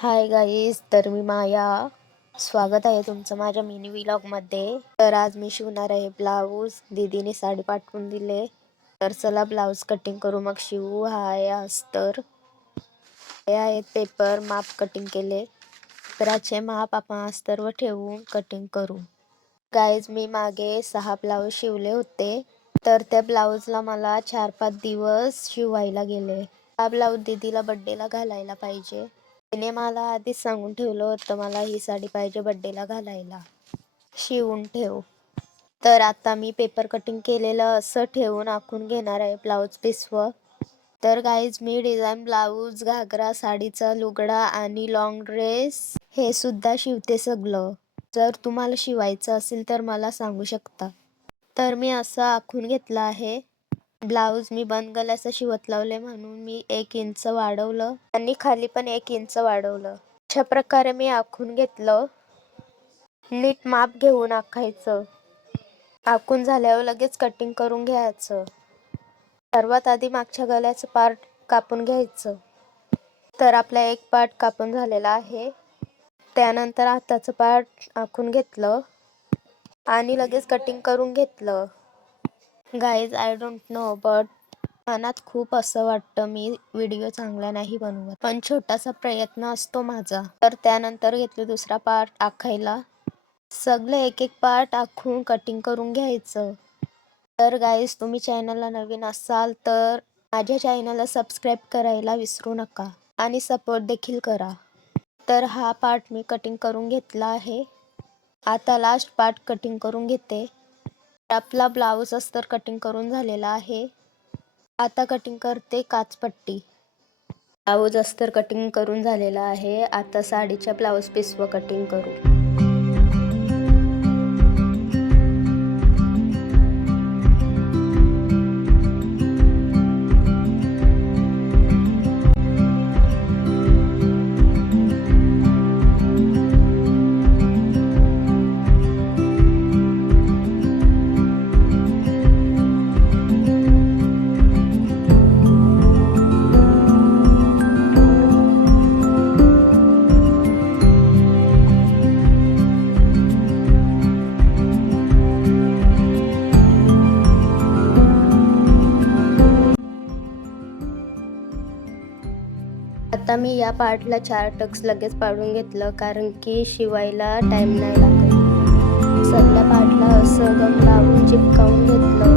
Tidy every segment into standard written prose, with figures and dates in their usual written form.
Hi guys, तर मी माया. स्वागत आहे तुमचं माझ्या मिनी व्लॉगमध्ये. तर आज मी शिवणार आहे ब्लाऊज. दीदीने साडी पाठवून दिले, तर चला ब्लाऊज कटिंग करू मग शिवू. हा आहे अस्तर, हे आहेत पेपर. माप कटिंग केले, पेपराचे माप आपण अस्तरवर ठेवून कटिंग करू. गाईज, मी मागे 6 ब्लाऊज शिवले होते, तर त्या ब्लाऊजला मला 4-5 दिवस शिवायला गेले. हा ब्लाऊज दीदीला बड्डेला घालायला पाहिजे. तिने मला आधीच सांगून ठेवलं होतं, मला ही साडी पाहिजे बड्डेला घालायला, शिवून ठेव. तर आता मी पेपर कटिंग केलेलं असं ठेवून आखून घेणार आहे ब्लाऊज पिसवं. तर गाईज, मी डिझाईन ब्लाऊज, घागरा, साडीचा लुगडा आणि लॉंग ड्रेस हे सुद्धा शिवते सगळं. जर तुम्हाला शिवायचं असेल तर मला सांगू शकता. तर मी असं आखून घेतलं आहे. ब्लाऊज मी बंद गळ्याचं शिवत लावले, म्हणून मी 1 इंच वाढवलं आणि खाली पण 1 इंच वाढवलं. अशा प्रकारे मी आखून घेतलं. नीट माप घेऊन आखायचं. आखून झाल्यावर लगेच कटिंग करून घ्यायचं. सर्वात आधी मागच्या गळ्याचं पार्ट कापून घ्यायचं. तर आपला एक पार्ट कापून झालेला आहे. त्यानंतर हाताचं पार्ट आखून घेतलं आणि लगेच कटिंग करून घेतलं. Guys, I don't know, but मनात खूप असं वाटतं मी व्हिडिओ चांगला नाही बनवत, पण छोटासा प्रयत्न असतो माझा. तर त्यानंतर घेतलं दुसरा पार्ट आखायला. सगळं एक पार्ट आखून कटिंग करून घ्यायचं. तर गाईज, तुम्ही चॅनलला नवीन असाल तर माझ्या चॅनलला सबस्क्राईब करायला विसरू नका आणि सपोर्ट देखील करा. तर हा पार्ट मी कटिंग करून घेतला आहे. आता लास्ट पार्ट कटिंग करून घेते. आपला ब्लाऊज अस्तर कटिंग करून झालेला आहे. आता कटिंग करते काचपट्टी. ब्लाऊज अस्तर कटिंग करून झालेला आहे. आता साडीच्या ब्लाऊज पिसवं कटिंग करू. आता मी या पार्टला 4 टक्स लगेच पाडून घेतलं, कारण की शिवायला टाइम नाही लागत. सगळ्या पार्टला असं गम लावून चिपकावून घेतलं,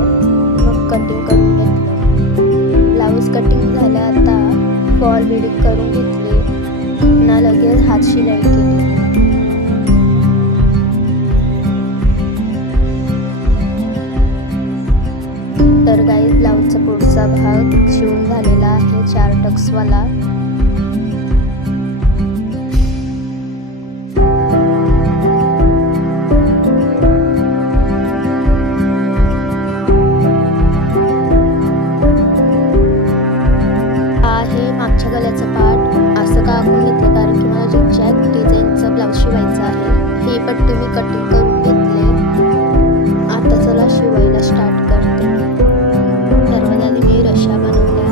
मग कटिंग करून घेतलं. ब्लाऊज कटिंग झालं. आता फॉल बिडिंग करून घेतली ना, लगेच हात शिलाई केली. तर गाईज, ब्लाऊजचा पुढचा भाग शिवून झालेला आहे 4 टक्सवाला. मागच्या गळ्याचं पार्ट असं का आखून घेतलं, कारण की मला झिगझॅग डिझाईनचं ब्लाऊज शिवायचं आहे. ही पट्टी मी कटिंग करून घेतली. आता चला शिवायला स्टार्ट करते. सर्वात आधी मी रश्या बनवल्या.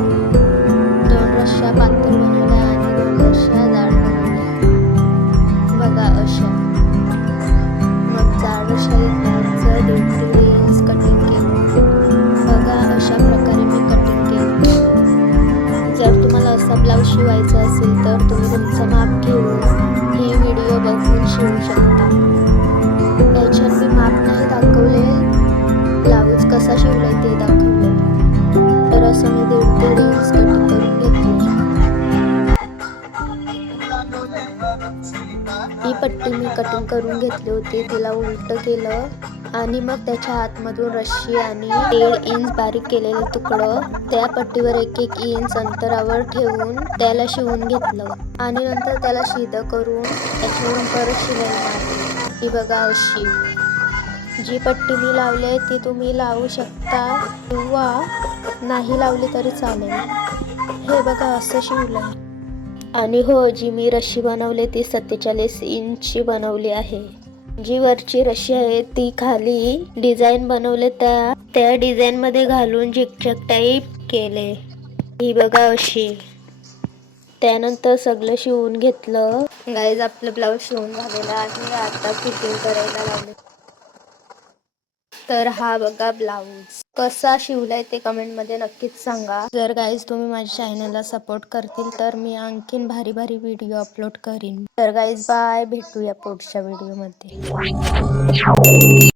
2 रश्या पातळ बनवल्या आणि 2 रश्या जाड बनवल्या, बघा अशा. मग जाड रश्या घेतल्या, 1.5 इंच कटिंग केली. बघा अशा प्रकारे मी कटिंग केली. जर तुम्हाला असा ब्लाऊज शिवायचा असेल तर तुम्ही तुमचं माप घेऊन हे व्हिडिओ बघून शिवू शकता. याच्यात मी माप नाही दाखवले, ब्लाऊज कसा शिवलाय ते दाखवले. तर असं मी 1.5 इंच कटिंग करून घेतली. ही पट्टी मी कटिंग करून घेतली होती, तिला उलट केलं आणि मग त्याच्या आतमधून रश्शी आणि 1.5 इंच बारीक केलेलं तुकडं त्या पट्टीवर 1 इंच अंतरावर ठेवून त्याला शिवून घेतलं आणि नंतर त्याला शिदं करून त्याच्यावरून परत शिलाई मारली. ही बघा अशी. जी पट्टी मी लावली आहे ती तुम्ही लावू शकता किंवा नाही लावली तरी चालेल. हे बघा असं शिवलंय. आणि हो, जी मी रश्शी बनवली ती 47 इंचची बनवली आहे. जी वरची रश्शी आहे ती खाली डिझाईन बनवले, त्या डिझाईन मध्ये घालून झिगझॅग टाईप केले. ही बघा अशी. त्यानंतर सगळं शिवून घेतलं. गाईज आपलं ब्लाऊज शिवून झालेलं आहे. आता फिटिंग करायला लागले. तर हा बघा ब्लाऊज कसा शिवलाय ते कमेंट मध्ये नक्कीच सांगा. जर गाईज तुम्ही माझ्या चॅनलला सपोर्ट करतील तर मी आणखीन भारी भारी व्हिडिओ अपलोड करीन. तर गाईज बाय, भेटूया पुढच्या व्हिडिओ मध्ये.